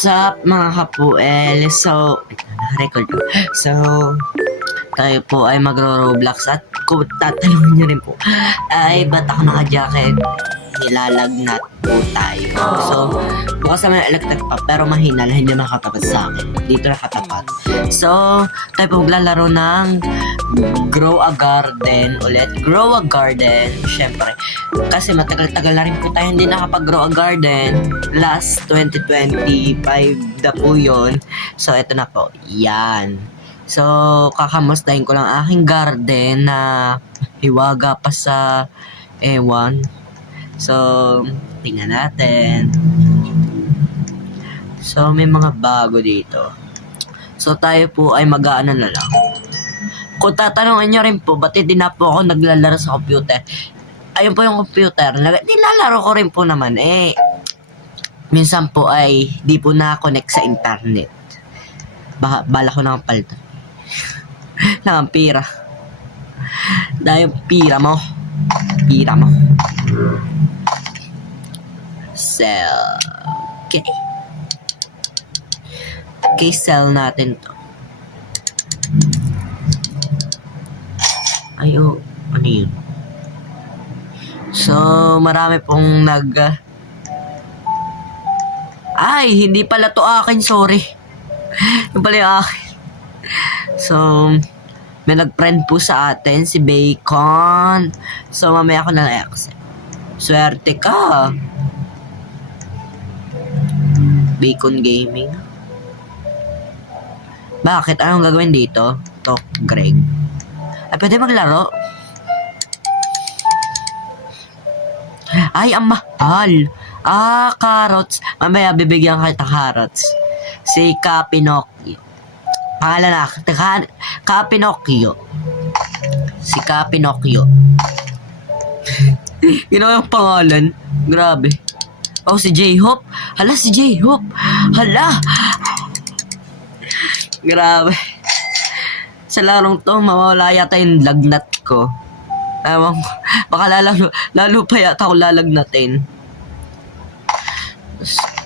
What's up mga kapuel? So, record ko. So, tayo po ay magro-roblox at kung tatanungin nyo rin po, ay ba't ako naka-jacket? Nilalagnat po tayo. So, bukas naman electric pa pero mahina lang, hindi makatapat sa akin. Dito nakatapat. So, tayo po maglalaro ng Grow a Garden ulit. Grow a Garden, syempre. Kasi matagal-tagal na rin po tayo hindi nakapag-grow a garden. Last 2025 na po yun. So, ito na po. Yan. So, kakamustahin ko lang aking garden na hiwaga pa sa ewan. So, tingnan natin. So, may mga bago dito. So, tayo po ay mag-aano na lang. Kung tatanungin nyo rin po, ba't hindi na po ako naglalaro sa computer? Ayun po yung computer. Nilalaro ko rin po naman. Minsan po ay di po na-connect sa internet. Bala ko na ang palto. Lang ang pira. Dahil pira mo. Pira mo. Sell. Okay. Okay, sell natin to. Ay, oh. Ano yun? So, marami pong Ay, hindi pala to akin, sorry. Yung pala yung akin. So, may nag-friend po sa atin, si Bacon. So, mamaya ako na accept. Swerte ka. Bacon Gaming. Bakit? Anong gagawin dito? Talk Greg. Ay, pwede maglaro. Ay, ang mahal. Carrots. Mamaya, bibigyan kita carrots. Si Kapinocchio. Pangalan na. Kapinocchio. Si Kapinocchio. Ginawa yung pangalan. Grabe. Oh, si J-Hope. Hala, si J-Hope. Hala. Grabe. Sa larong to, mawala yata yung lagnat ko. Ewan ko. Baka lalo pa yata ako lalagnatin.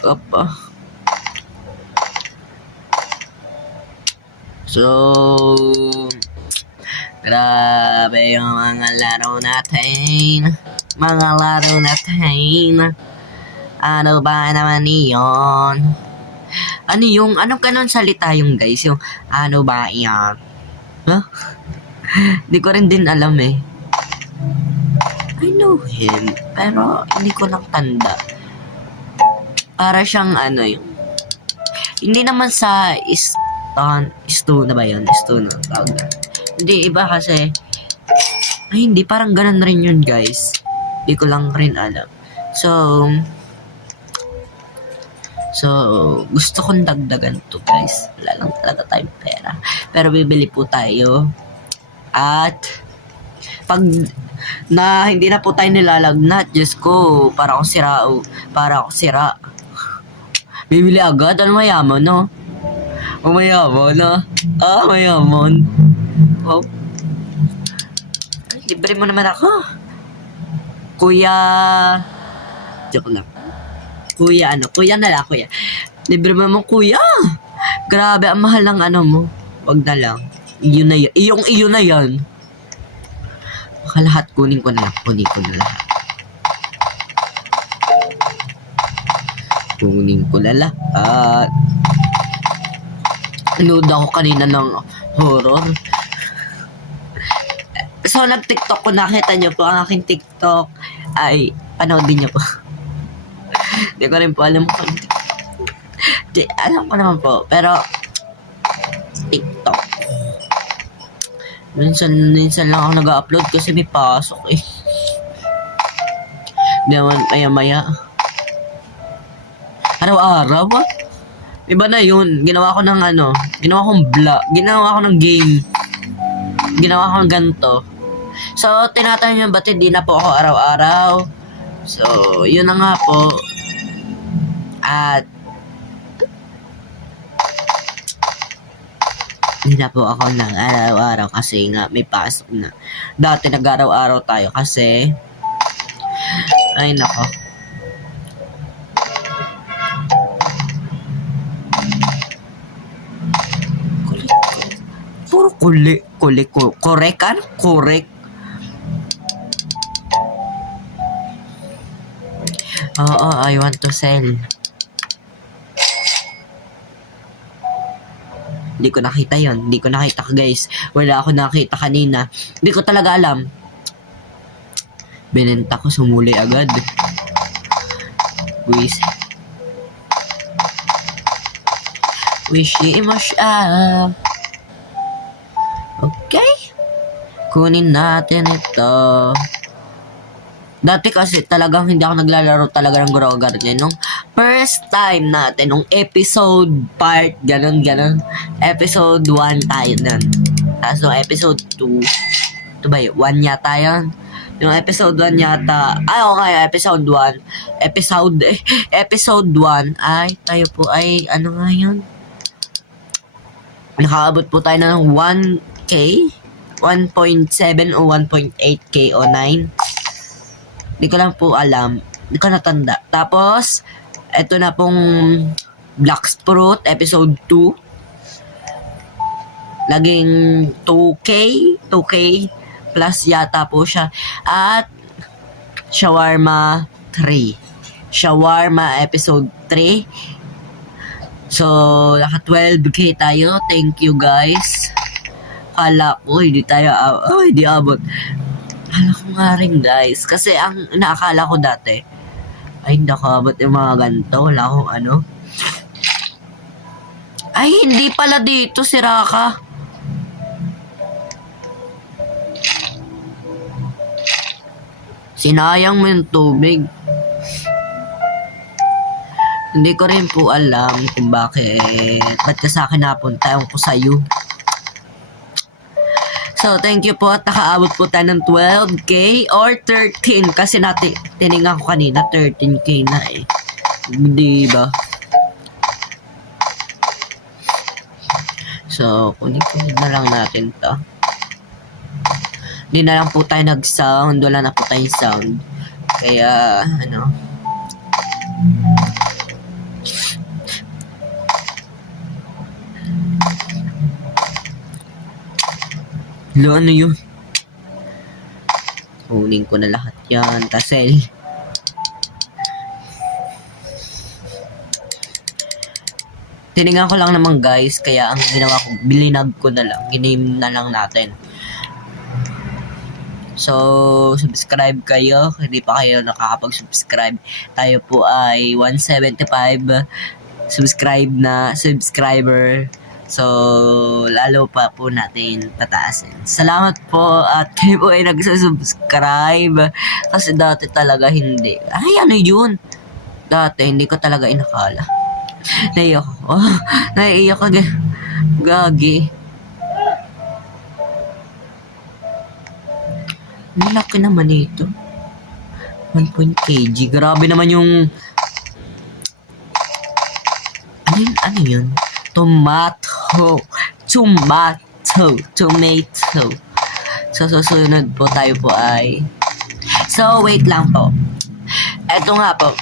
Apa. So, grabe yung mga laro natin. Mga laro natin. Ano ba naman yun? Ano yung, anong kanon salita yung guys? Yung, ano ba yan? Huh? Di ko rin din alam eh. I know him, pero hindi ko lang tanda. Para siyang ano yung... Hindi naman sa Stu na ba yun? Stu na tawag. Hindi, iba kasi... Ay, hindi, parang ganun rin yun guys. Hindi ko lang rin alam. So, gusto kong dagdagan to guys. Wala lang talaga tayong pera. Pero bibili po tayo. At pag na hindi na po tayo nilalagnat, Diyos ko, para ako sira. Bibili agad, ano mayaman, no? O mayaman, no? Mayaman. Oh. Libre mo naman ako. Kuya. Joke lang. Kuya na lang, kuya. Libre mo naman, kuya. Grabe, ang mahal ng ano mo. Wag na lang. Iyon na yan. Iyon na yan. Baka lahat kunin ko na lang. Kunin ko na lahat. Load ako kanina ng horror. So, nag-TikTok ko. Nakita nyo po ang aking TikTok. Ay, panoodin nyo po. Hindi ko rin po alam kung alam ko naman po. Pero, TikTok. Minsan lang ako nag-upload kasi may pasok eh. Hindi naman maya-maya. Araw-araw ba? Iba na yun. Ginawa ko ng ano. Ginawa kong vlog. Ginawa ko ng game. Ginawa ko ng ganito. So, tinatanong nyo ba't hindi na po ako araw-araw? So, yun na nga po. At hindi na po ako ng araw-araw kasi nga may pasok na. Dati nag-araw-araw tayo kasi ay nako. Correct, ano? Correct. Oo, I want to sell. Hindi ko nakita yon. Hindi ko nakita, guys. Wala ako nakita kanina. Hindi ko talaga alam. Binenta ko, sumuli agad. Wishi mo siya. Okay. Kunin natin ito. Dati kasi talagang hindi ako naglalaro talaga ng Grow Garden. Nung first time natin, nung episode part, ganun. Episode 1 tayo nun. Tapos nung episode 2, ito ba yun? 1 yata yun. Yung episode 1 yata, okay, episode 1. Episode 1 ay, tayo po ay, ano nga yun? Nakaabot po tayo ng 1K? 1.7 o 1.8K o 9? Di ko lang po alam. Di ko natanda. Tapos, eto na pong Black Fruit, episode 2. Naging 2K plus yata po siya. At, Shawarma 3. Shawarma episode 3. So, naka 12K tayo. Thank you, guys. Kala ko, hindi abot. Kala ko nga rin, guys. Kasi ang naakala ko dati, ay nakabot yung mga ganito. Wala akong ano. Ay, hindi pala dito, si Raka. Sinayang mo yung tubig. Hindi ko rin po alam kung bakit. Ba't ka sa akin napunta? Ewan ko sa'yo. So, thank you po at nakaabot po tayo ng 12K or 13 kasi tiningnan ko kanina 13K na eh. Diba? So, kunin na lang natin to. Hindi na lang po tayo nag-sound. Wala na po tayong sound. Kaya, ano. Ano yun? Kunin ko na lahat yan. Tasel. Tinignan ko lang naman, guys. Kaya ang ginawa ko, bilinag ko na lang. Giname na lang natin. So, subscribe kayo. Hindi pa kayo nakakapag-subscribe. Tayo po ay 175 subscriber. So, lalo pa po natin pataasin. Salamat po at kayo po ay nagsusubscribe. Kasi dati talaga hindi. Ay, ano yun? Dati hindi ko talaga inakala. Naiyak ko. Naiiyak ko. Gagi. Malaki naman ito. 1.kg. Grabe naman yung... Ano yun? Tomato. So, susunod po tayo po ay... So, wait lang po. Eto nga po.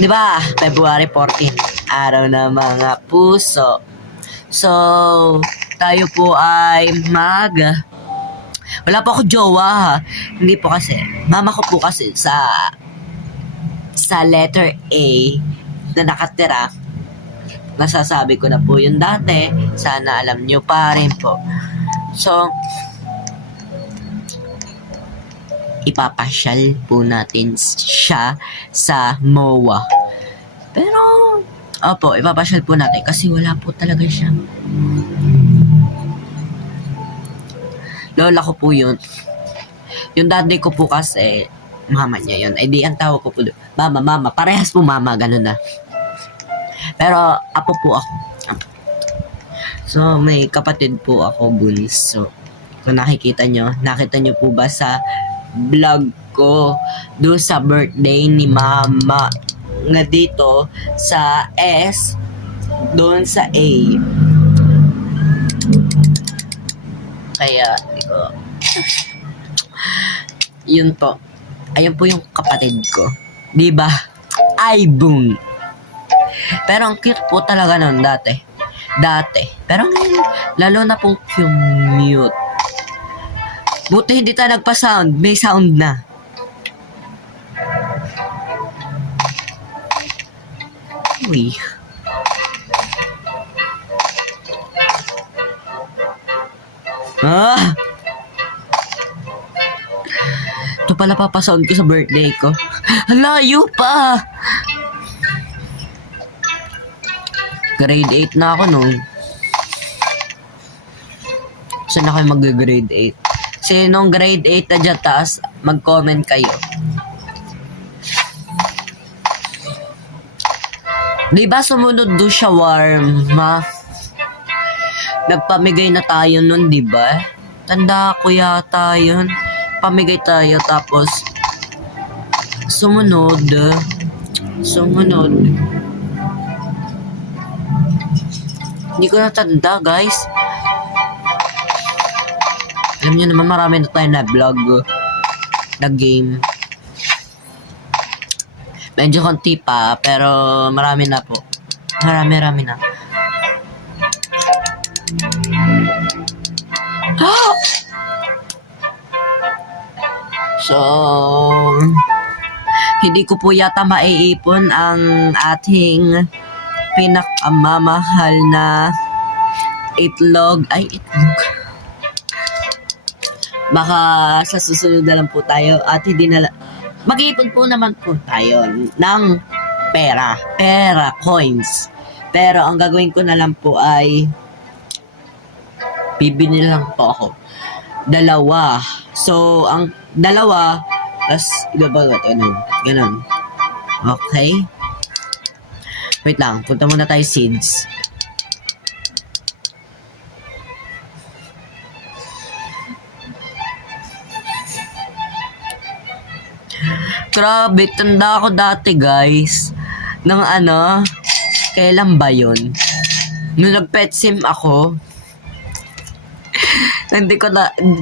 Diba? February 14. Araw na mga puso. So, tayo po ay wala po ako jowa ha. Hindi po kasi. Mama ko po kasi sa letter A na nakatira. Nasasabi ko na po yun dati. Sana alam nyo pa rin po. So, ipapasyal po natin siya sa MOA. Pero, opo, ipapasyal po natin kasi wala po talaga siya. Lola ko po yun. Yung daddy ko po kasi, mama niya yun. Ay di, ang tawag ko po doon. Mama. Parehas po mama, ganun na. Pero, apo po ako. So, may kapatid po ako, bunso. Kung nakita nyo po ba sa vlog ko, doon sa birthday ni mama, nga dito, sa S, doon sa A. Kaya, yun po. Ayun po yung kapatid ko. Diba? Ay, boom. Pero ang cute po talaga nun dati. dati. Pero ngayon, lalo na pong commute. Buti hindi tayo nagpa-sound. May sound na. Uy. Ah! Ito pala papasound ko sa birthday ko. Layo pa! Grade 8 na ako nung. Saan na kayo mag-grade 8? Sinong grade 8 na dyan taas, mag-comment kayo. Diba sumunod doon siya warma? Nagpamigay na tayo nun, diba? Tanda ko yata yun. Pamigay tayo tapos sumunod. Hindi ko natanda, guys. Alam niyo naman, marami na tayo na vlog, na game. Medyo konti pa, pero marami na po. Marami na. So, hindi ko po yata maiipon ang ating pinakamamahal na itlog. Ay, itlog. Baka sa susunod na lang po tayo at hindi na mag-iipon po naman po tayo ng pera, coins. Pero ang gagawin ko na lang po ay bibili lang po ako. 2. So, ang 2, tas ibabagat, ganun. Okay? Wait lang, punta muna tayo seeds. Grabe, tanda ako dati, guys. Nang kailan ba yun? Nung nag-pet sim ako,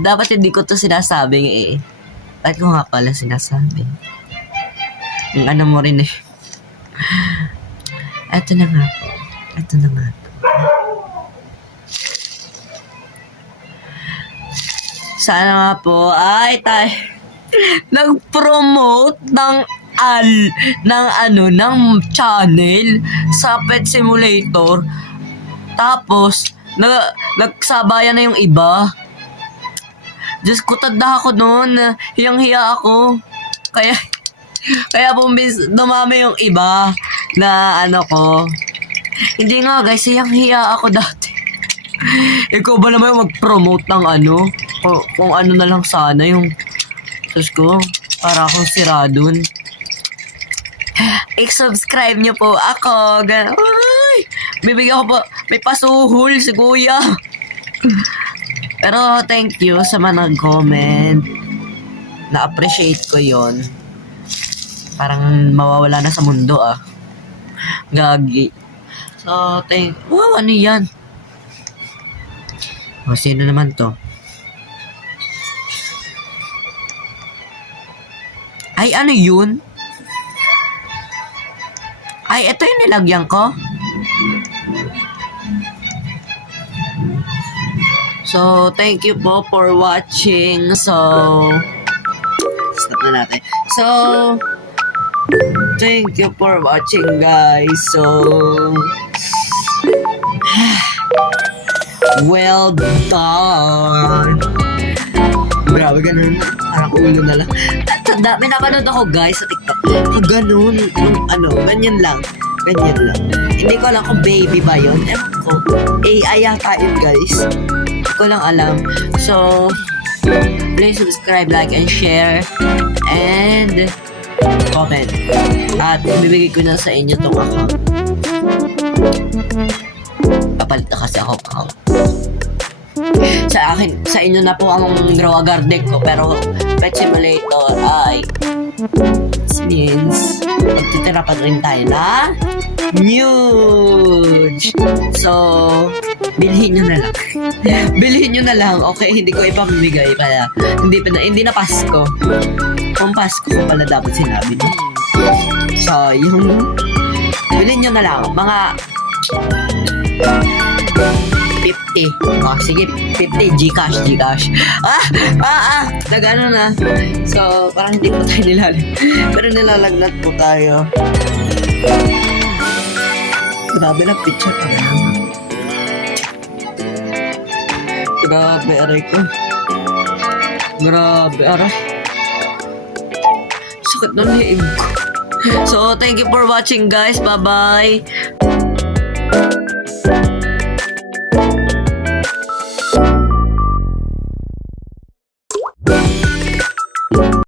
dapat hindi ko to sinasabing eh. Bakit ko nga pala sinasabi? Yung mo rin eh. Ito na nga po. Sana nga po ay tayo nag-promote ng channel sa Pet Simulator. Tapos nagsabayan na yung iba. Diyos ko, tanda ako noon. Hiyang-hiya ako. Kaya dumami yung iba na ko. Hindi nga, guys, hiyang-hiya ako dati. Ikaw ba naman yung mag-promote ng kung na lang sana yung Diyos ko, para akong sira dun. I-subscribe nyo po ako. Ay, bibigyan ko po. May pasuhol si kuya. Pero thank you sa mga nag-comment. Na-appreciate ko yon. Parang mawawala na sa mundo Gagi. So, wow, ano yan? O, sino naman to? Ay, ano yun? Ay, ito yung nilagyan ko. So, thank you po for watching. So, stop na natin. So, thank you for watching, guys. So, well done. Grabe, ganun. Parang ulo na lang. At may napanood ako, guys, sa TikTok. So, ganun. Ganyan lang. Hindi ko alam kung baby ba yun. Ewan ko. AI yata yun, guys. Hindi ko lang alam. So, please subscribe, like, and share. And comment. At bibigay ko na sa inyo tong account. Papalit na kasi ako account. Sa inyo na po ang Grow a Garden ko, pero Pet Simulator ay means magtitira pa rin tayo na news. So, bilhin nyo na lang. Okay, hindi ko ipamimigay pala. Hindi na Pasko. Kung Pasko ko pala dapat sinabi. So, yung bilhin nyo na lang mga 50. Oh, sige, 50. Gcash. Nag-ano na. So, parang hindi po tayo nilalag. Pero nilalagnat po tayo. Grabe na picture pa na. Grabe, aray ko. Grabe, aray. Sakit na liig ko. So, thank you for watching guys. Bye-bye.